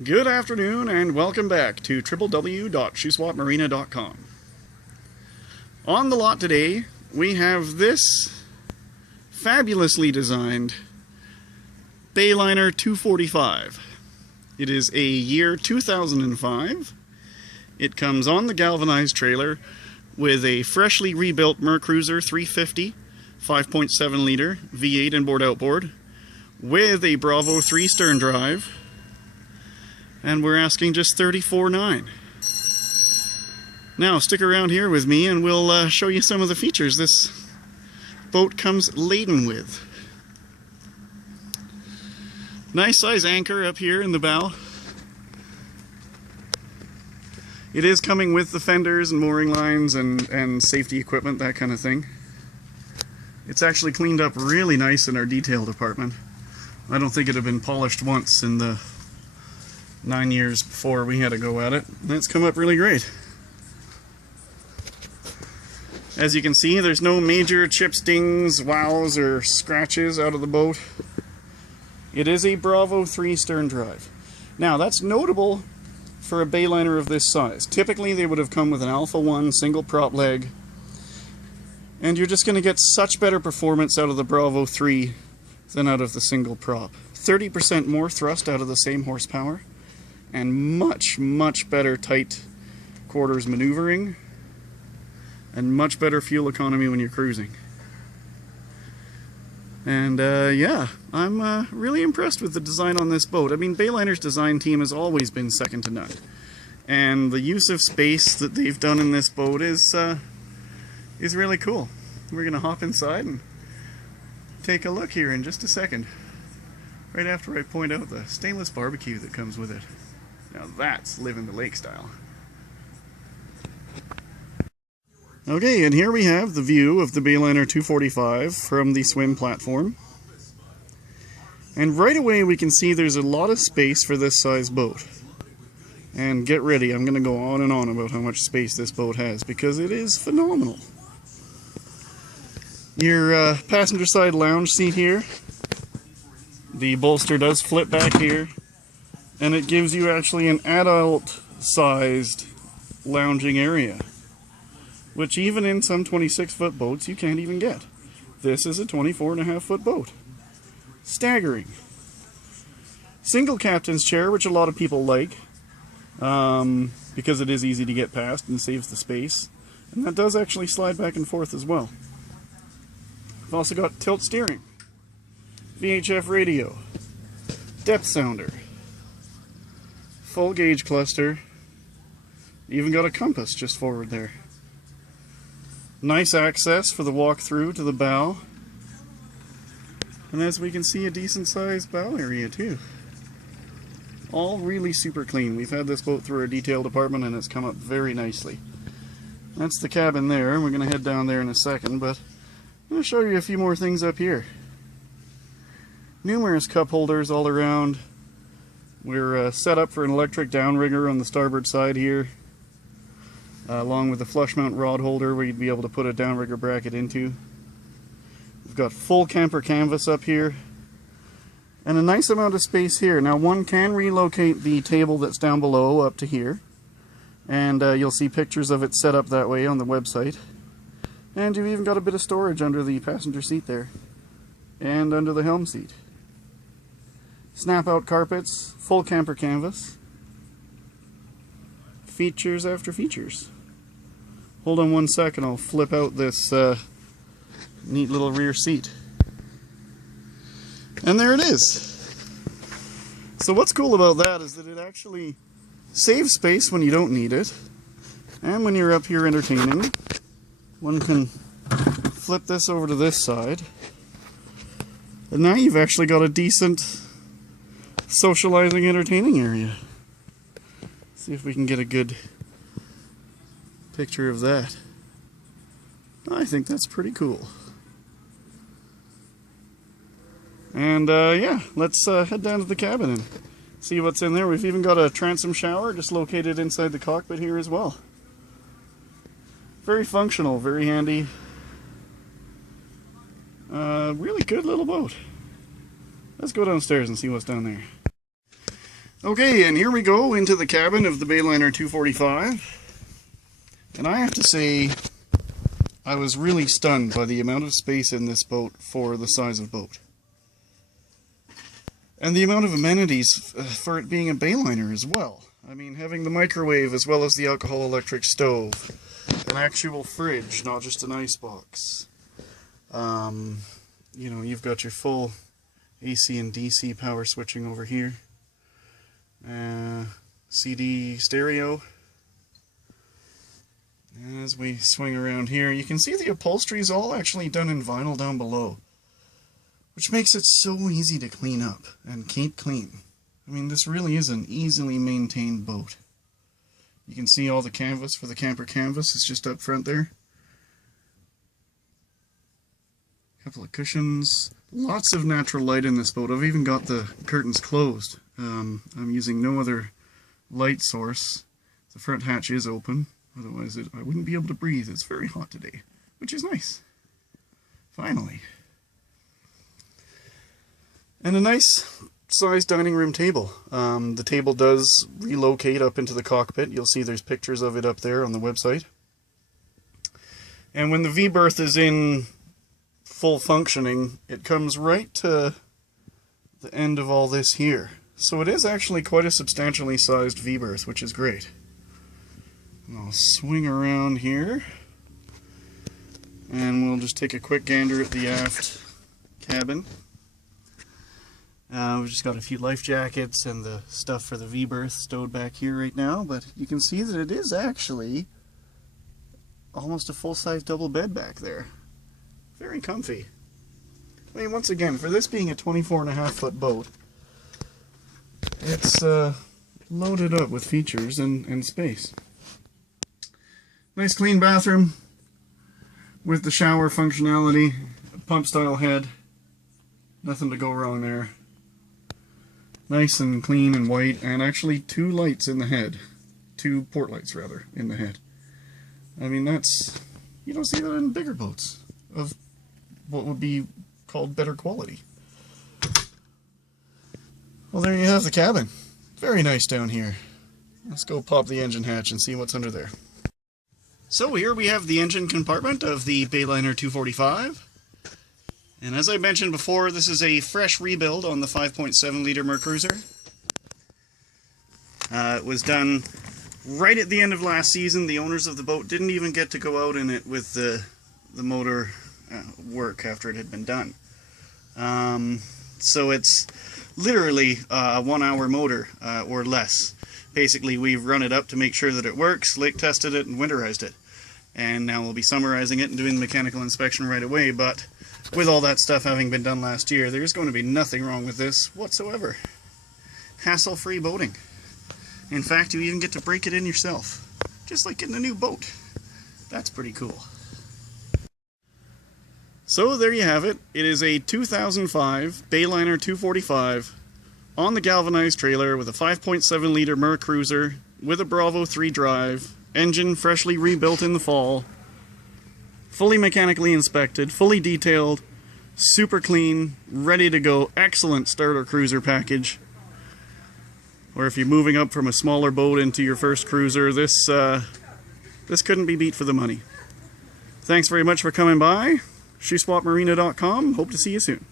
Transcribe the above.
Good afternoon and welcome back to www.shoeswapmarina.com. On the lot today we have this fabulously designed Bayliner 245. It is a year 2005. It comes on the galvanized trailer with a freshly rebuilt Mercruiser 350 5.7 liter V8 inboard outboard with a Bravo 3 stern drive, and we're asking just $34,900. Now stick around here with me and we'll show you some of the features this boat comes laden with. Nice size anchor up here in the bow. It is coming with the fenders and mooring lines and safety equipment, that kind of thing. It's actually cleaned up really nice in our detail department. I don't think it had been polished once in the 9 years before we had to go at it. And it's come up really great. As you can see, there's no major chips, dings, wows, or scratches out of the boat. It is a Bravo 3 stern drive. Now, that's notable for a Bayliner of this size. Typically, they would have come with an Alpha 1 single prop leg, and you're just going to get such better performance out of the Bravo 3 than out of the single prop. 30% more thrust out of the same horsepower, and much, much better tight quarters maneuvering, and much better fuel economy when you're cruising. And yeah, I'm really impressed with the design on this boat. I mean, Bayliner's design team has always been second to none, and the use of space that they've done in this boat is really cool. We're gonna hop inside and take a look here in just a second, right after I point out the stainless barbecue that comes with it. Now that's living the lake style. Okay, and here we have the view of the Bayliner 245 from the swim platform. And right away we can see there's a lot of space for this size boat. And get ready, I'm going to go on and on about how much space this boat has, because it is phenomenal. Your passenger side lounge seat here, the bolster does flip back here, and it gives you actually an adult-sized lounging area, which even in some 26-foot boats you can't even get. This is a 24.5-foot boat. Staggering. Single captain's chair, which a lot of people like, because it is easy to get past and saves the space. And that does actually slide back and forth as well. We've also got tilt steering, VHF radio, depth sounder, full gauge cluster, even got a compass just forward there. Nice access for the walk through to the bow. And as we can see, a decent sized bow area too. All really super clean. We've had this boat through our detail department and it's come up very nicely. That's the cabin there. We're going to head down there in a second, but I'm going to show you a few more things up here. Numerous cup holders all around. We're set up for an electric downrigger on the starboard side here, along with a flush mount rod holder where you'd be able to put a downrigger bracket into. We've got full camper canvas up here, and a nice amount of space here. Now one can relocate the table that's down below up to here, and you'll see pictures of it set up that way on the website. And you've even got a bit of storage under the passenger seat there, and under the helm seat. Snap out carpets, full camper canvas. Features after features. Hold on one second, I'll flip out this neat little rear seat. And there it is. So what's cool about that is that it actually saves space when you don't need it. And when you're up here entertaining, one can flip this over to this side. And now you've actually got a decent socializing, entertaining area. See if we can get a good picture of that. I think that's pretty cool. And yeah, let's head down to the cabin and see what's in there. We've even got a transom shower just located inside the cockpit here as well. Very functional, very handy. Really good little boat. Let's go downstairs and see what's down there. Okay, and here we go into the cabin of the Bayliner 245. And I have to say, I was really stunned by the amount of space in this boat for the size of boat. And the amount of amenities for it being a Bayliner as well. I mean, having the microwave as well as the alcohol electric stove. An actual fridge, not just an icebox. You know, you've got your full AC and DC power switching over here. CD stereo. As we swing around here, you can see the upholstery is all actually done in vinyl down below, which makes it so easy to clean up and keep clean. I mean, this really is an easily maintained boat. You can see all the canvas for the camper canvas is just up front there. A couple of cushions. Lots of natural light in this boat. I've even got the curtains closed. I'm using no other light source. The front hatch is open. Otherwise, I wouldn't be able to breathe. It's very hot today, which is nice. Finally. And a nice sized dining room table. The table does relocate up into the cockpit. You'll see there's pictures of it up there on the website. And when the V-berth is in full functioning, it comes right to the end of all this here. So it is actually quite a substantially sized V-berth, which is great. And I'll swing around here, and we'll just take a quick gander at the aft cabin. We've just got a few life jackets and the stuff for the V-berth stowed back here right now, but you can see that it is actually almost a full-size double bed back there. Very comfy. I mean, once again, for this being a 24.5-foot boat, it's loaded up with features and space. Nice clean bathroom with the shower functionality, pump style head, nothing to go wrong there. Nice and clean and white, and actually 2 lights in the head. 2 port lights, rather, in the head. I mean, that's... you don't see that in bigger boats of what would be called better quality. Well, there you have the cabin. Very nice down here. Let's go pop the engine hatch and see what's under there. So here we have the engine compartment of the Bayliner 245. And as I mentioned before, this is a fresh rebuild on the 5.7 liter Mercruiser. It was done right at the end of last season. The owners of the boat didn't even get to go out in it with the motor work after it had been done. So it's literally a 1-hour motor or less. Basically, we've run it up to make sure that it works, lake tested it, and winterized it. And now we'll be summarizing it and doing the mechanical inspection right away, but with all that stuff having been done last year, there's going to be nothing wrong with this whatsoever. Hassle-free boating. In fact, you even get to break it in yourself, just like getting a new boat. That's pretty cool. So there you have it. It is a 2005 Bayliner 245 on the galvanized trailer with a 5.7 liter Mercruiser with a Bravo 3 drive, engine freshly rebuilt in the fall, fully mechanically inspected, fully detailed, super clean, ready to go, excellent starter cruiser package. Or if you're moving up from a smaller boat into your first cruiser, this couldn't be beat for the money. Thanks very much for coming by. ShoeSwapMarina.com. Hope to see you soon.